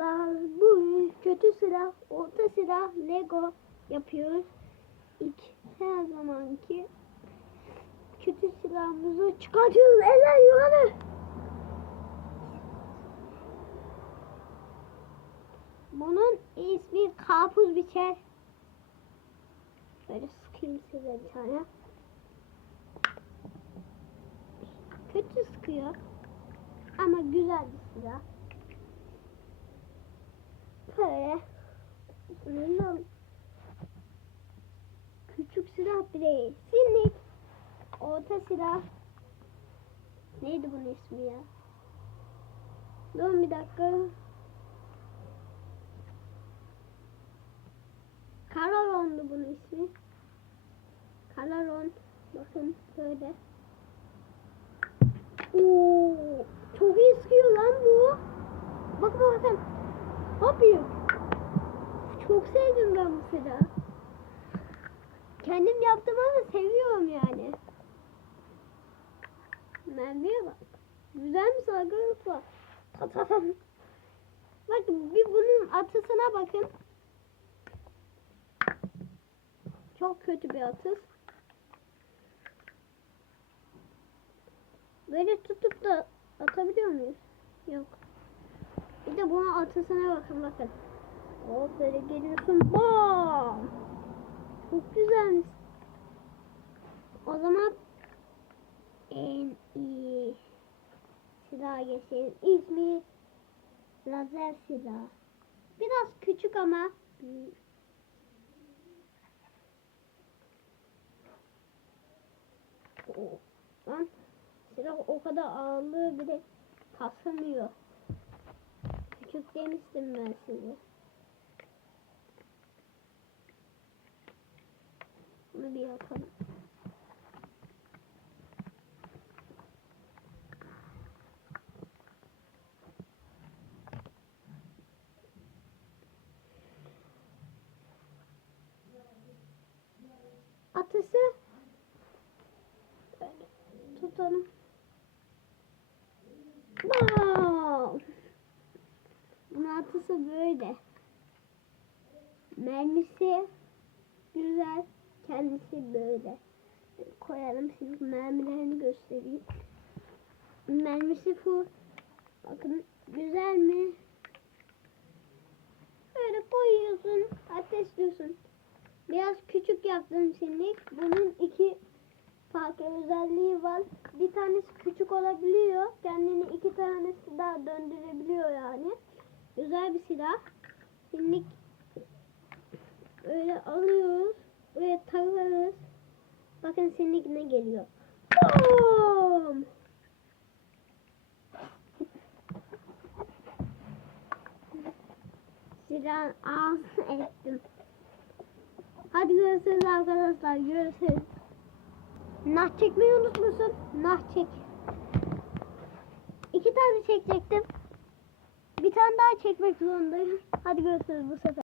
arkadaşlar. Bugün kötü silah, orta silah, Lego yapıyoruz. İlk her zamanki kötü silahımızı çıkartıyoruz. Eller yukarı. Bunun ismi karpuz biçer. Böyle sıkayım size bir tane. Kötü sıkıyor. Ama güzel bir silah. Böyle. Bundan küçük silah bile Sinik. Orta silah. Neydi bunun ismi ya? Dur bir dakika. Kararon'du bunun ismi. Kararon. Bakın böyle. Oo, çok iyi sıkıyor lan bu. Bakın bakın. Büyük. Çok sevdim ben bu silahı. Kendim yaptım ama seviyorum yani. Mermiye bak. Arkadaşlar. Ta ta ta. Bakın bir bunun atısına bakın. Çok kötü bir atış. Böyle tutup da atabiliyor muyuz? Yok. Bir de bunun atısına bakın bakın. Hop böyle geliyorsun. Bam! Çok güzelmiş. O zaman en iyi silah geçelim. İsmi lazer silah. Biraz küçük ama büyük. Lan silah o kadar ağırlığı bile taşımıyor. Demiştim ben size. Bunu bir yapalım. Atısı böyle tutalım. Bam! Atısı böyle. Mermisi güzel. Kendisi böyle. Koyalım size mermilerini göstereyim. Mermisi full. Bakın güzel mi? Böyle koyuyorsun, ateşliyorsun. Biraz küçük yaptım şimdi. Bunun iki farklı özelliği var. Bir tanesi küçük olabiliyor. Kendini iki tanesi daha döndürebiliyor yani. Güzel bir silah. Şimdi öyle alıyoruz. Böyle takarız. Bakın senin ne geliyor. Boom! Silahın ağzını ettim. Hadi görüşürüz arkadaşlar. Görüşürüz. Nah çekmeyi unutmuşsun. Nah çek. İki tane çekecektim. Çekmek zorundayım. Hadi görüşürüz bu sefer.